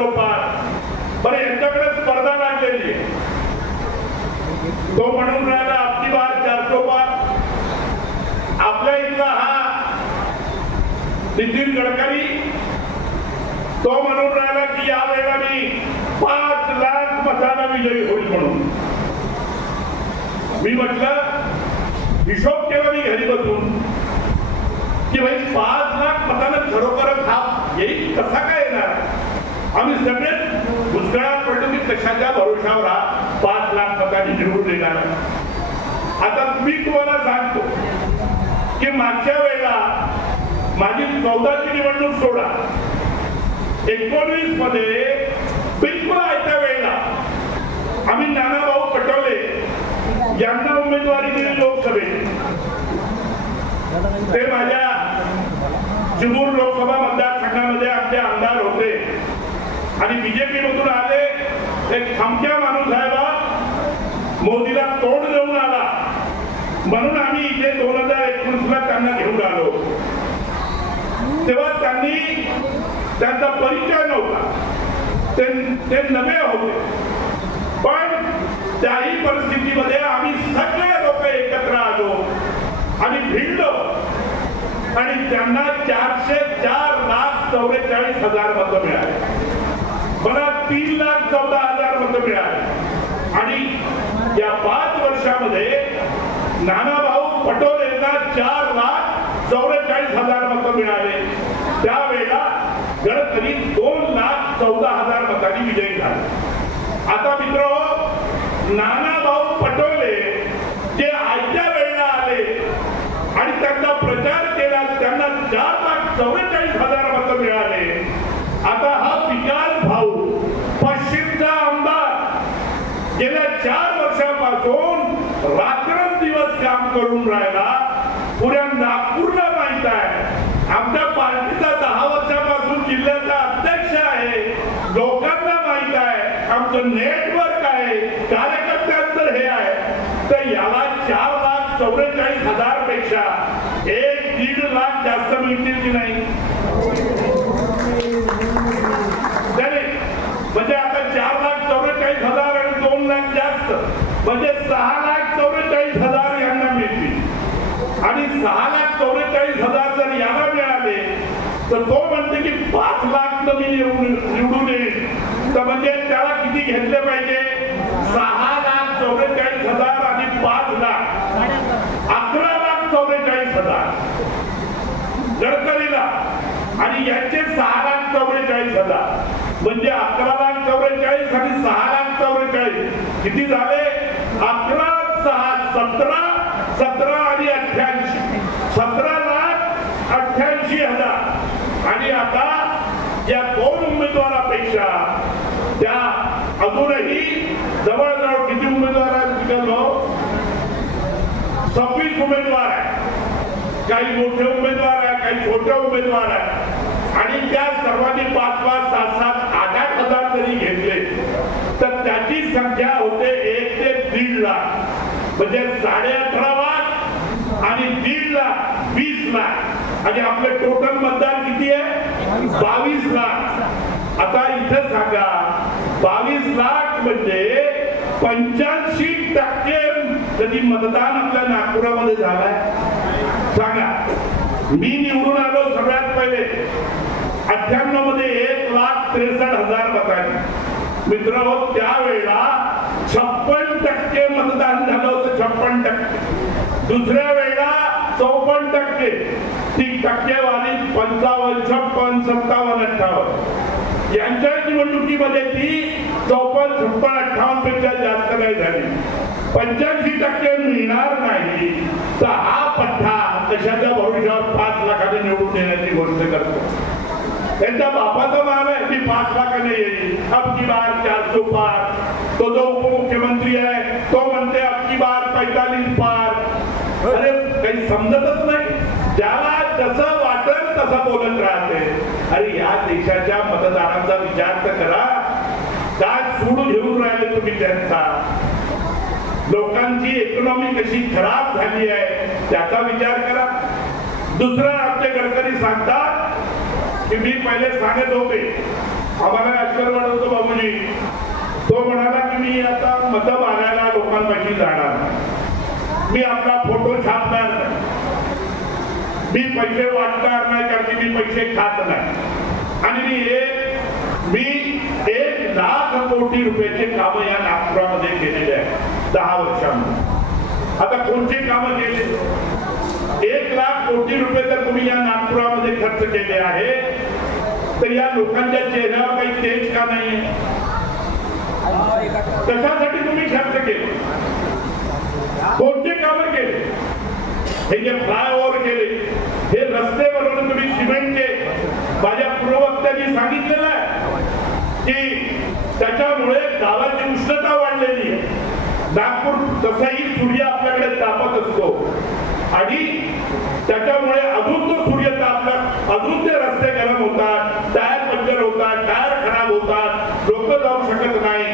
400 पार. बरं यांच्याकडे स्पर्धा लागलेली आहे. तो म्हणून राहिला आपली बार 400 पार. आपल्या इथला हा नितीन गडकरी तो म्हणून राहिला की यावेळेला मी 5 लाख मतांना विजयी होईल म्हणून. मी म्हटलं हिशोब केला मी घरी बसून की भाई 5 लाख मतांना खरोखरच हा येईल कसा काय येणार. आम्ही सगळे भुजगळात पडलो की कशाच्या भरोशावर हा 5 लाख मतांनी निवडून देणार. आता मी तुम्हाला सांगतो की मागच्या वेळेला माझी 14ची निवडणूक सोडा 19 मध्ये बिलकुल आयत्या वेळेला आम्ही नानाभाऊ पटोले यांना उमेदवारी दिली लोकसभेत. ते माझ्या चिमूर लोकसभा मतदारसंघामध्ये आमचे आमदार होते आणि बीजेपी मधून आले. एक खमक्या माणूस आहे बा, मोदीला तोंड देऊन आला म्हणून आम्ही इथे 2019 ला त्यांना घेऊन आलो. तेव्हा त्यांनी त्यांचा परिचय नव्हता, ते नवे होते. पण त्याही परिस्थितीमध्ये आम्ही सगळे लोक एकत्र आलो आणि भिडलो आणि त्यांना 404,44,000 मतं मिळाली. मला 3,14,000 मतं मिळाली. आणि या 5 वर्षामध्ये नानाभाऊ पटोलेंना 4,44,000 मतं मिळाले. त्यावेळेला गडकरी 2,14,000 मतांनी विजयी झाले. आता मित्र नानाभाऊ पटोले जे आयत्या वेळेला आले आणि त्यांचा प्रचार केला त्यांना 4,44,000 मतं मिळाले. आता हा विकास भाऊ पश्चिमचा आमदार गेल्या 4 वर्षापासून रात्रंदिवस काम करून राहिला. पुऱ्या नागपूरला माहित आहे. आमच्या पार्टीचा 10 वर्षापासून जिल्ह्याचा अध्यक्ष आहे. लोकांना माहित आहे. आमचं नेटवर्क आहे. कार्यकर्त्यांचं हे आहे. तर याला 4,44,000 पेक्षा 1-1.5 लाख जास्त मिळतील की नाही. म्हणजे आता 4,44,000 आणि 2 लाख जास्त म्हणजे 6,44,000 यांना मिळतील. आणि 6,44,000 जर याला मिळाले तर तो म्हणते की 5 लाख तर मी निवडून येईल. तर म्हणजे त्याला किती घेतले पाहिजे. 6,44,000 आणि 5 लाख 11,44,000 गडकरीला आणि यांचे 6,44,000 म्हणजे 11,44,000 आणि 6,44,000 किती झाले. 11, 6, 17, 17 आणि 88 17,88,000. आणि आता या 2 उमेदवारापेक्षा त्या अजूनही जवळजवळ किती उमेदवार आहेत. 26 उमेदवार आहेत. काही मोठे उमेदवार आहेत, काही छोटे उमेदवार आहेत. आणि त्या सर्वांनी 5-5, 7-7, 8-8 हजार जरी घेतले तर त्याची संख्या होते 1 ते 1.5 लाख. म्हणजे 18.5 लाख आणि 1.5 लाख 20 लाख. आणि आपले टोटल मतदार किती आहे 22 लाख. आता इथे सांगा 22 लाख म्हणजे 85% कधी मतदान आपल्या नागपुरामध्ये झालाय सांगा. मी निवडून आलो सगळ्यात पहिले 98 मध्ये 1,63,000 मतांनी. मित्र त्यावेळेला 56% मतदान झालं होतं. 56%. दुसऱ्या वेळेला 54%. ती टक्केवारी 55, 56, 57, 58. यांच्या निवडणुकीमध्ये ती 54, 56, 58 पेक्षा जास्त नाही झाली. 85% मिळणार नाही तर हा पठ्ठा कशाच्या भविष्यावर 5 लाखाने निवडून देण्याची गोष्ट करतो. त्यांच्या बापाचा मान आहे की 5 लाखाने येईल. अब की बार 400 पार. तो जो उपमुख्यमंत्री आहे तो म्हणते अब की बार 45 पार. अरे काही समजतच नाही. ज्याला जसं वाटत तसं बोलत राहते. अरे या देशाच्या मतदारांचा विचार तर करा. काय सूड घेऊन राहिले तुम्ही त्यांचा. लोकांची इकॉनॉमी कशी खराब झाली आहे त्याचा विचार करा. दुसरं आमचे गडकरी सांगतात की मी पहिले सांगत होते आम्हाला आश्चर्य वाटत होतं बाबूजी. तो म्हणाला की मी आता मतं मागायला लोकांपाशी जाणार, मी आपला फोटो छापणार नाही, मी पैसे वाटणार नाही, कारण की मी पैसे खात नाही, आणि मी 1,00,000 कोटी रुपयाचे कामं या नागपुरामध्ये केलेले आहे 10 वर्षांमध्ये. आता कोणते कामं केले? 1,00,000 कोटी रुपये जर तुम्ही या नागपुरामध्ये खर्च केले आहे, तर या लोकांच्या चेहऱ्यावर काही तेज का नाही? कशासाठी तुम्ही खर्च केले? कोणते कामं केले? हे जे फ्लायओव्हर केले, हे रस्ते बनवून तुम्ही सिमेंटचे, माझ्या पूर्ववक्त्यांनी सांगितलेलं आहे की त्याच्यामुळे गावाची उष्णता वाढलेली आहे. नागपूर तसाही सूर्य आपल्याकडे तापत असतो आणि त्याच्यामुळे अजून तो सूर्य तापला, अजून ते रस्ते गरम होतात, टायर पंक्चर होतात, टायर खराब होतात, लोक जाऊ शकत नाही.